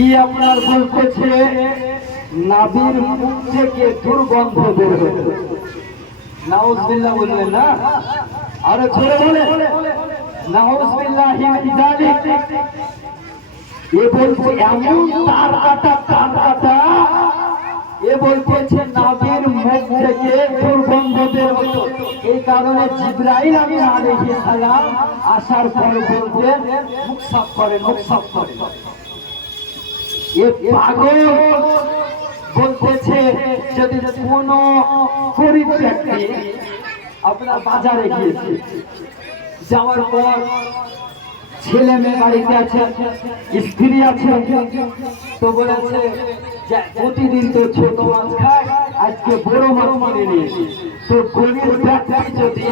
ই আপনার বলতেছে নাবির মুখ থেকে দুর্গন্ধ না। আরে ছেড়ে বলে নাউজবিল্লাহ এ বলছে, এমন কাটা, তার কাটা। এ বলতেছে নাবির কারণে জিব্রাইল আমি আলাইহিস সালাম আসার পর বলতেন মুখ সাফ করে, মুখ সাফ করে। এ পাগল বলতেছে, যদি কোন গরিব ব্যক্তি আপনার বাজারে গিয়েছে, যাওয়ার পর ছেলে মেয়ে বাড়িতে আছে, স্ত্রী আছে, তো বলেছে প্রতিদিন তো ছোট মাছ খায়, আজকে বড় মাছ কিনে নিয়েছি তো গরিব যদি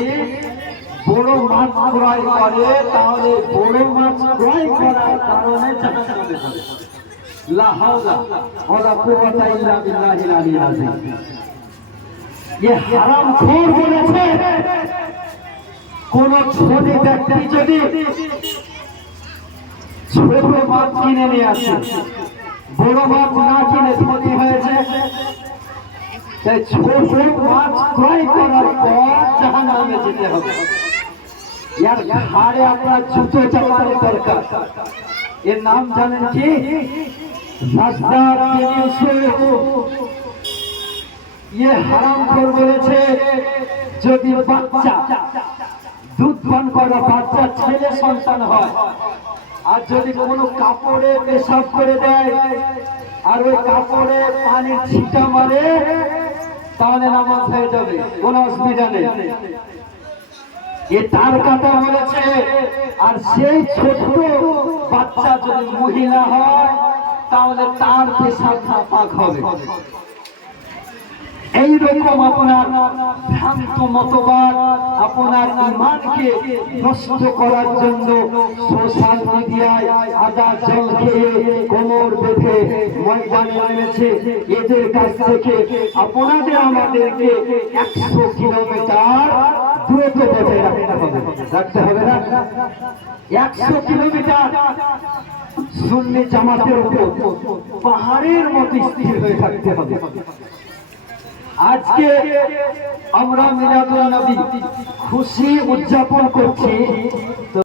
বড় মাছ ক্রয় করে, তাহলে বড় মাছ ক্রয় করার কারণে কোন ছোট ব্যক্তি যদি ছোট মাছ কিনে নিয়ে আসে, বড় মাছ না কিনে ক্ষতি হয়েছে ছোট মাছ ক্রয় করার পর যেতে হবে ইয়ার ঘাড়ে আপনার জুতো চাপানো দরকার এর নাম জানেন কি যদি বাচ্চা দুধ পান করা বাচ্চা ছেলে সন্তান হয়। আর যদি কোনো কাপড়ে পেশাব করে দেয়, আর ওই কাপড়ে পানির ছিটা মারে, তাহলে নামাজ হয়ে যাবে, কোনো অসুবিধা নেই। এ তার কথা বলেছে, আর সেই ছোট বাচ্চা যদি মহিলা হয়, তাহলে তার পেশাব পাক হবে। এইরকম আপনার ভ্রান্ত মতবাদ আপনার ইমানকে নষ্ট করার জন্য সোশ্যাল মিডিয়ায় আদা জল খেয়ে কোমর বেঁধে ময়দানে নেমেছে। এদের কাছ থেকে আপনাদের আমাদেরকে একশো কিলোমিটার শূন্য জামাতের উপর পাহাড়ের মতো স্থির হয়ে থাকতে হবে। আজকে আমরা মিলাদুল নবী খুশি উদযাপন করছি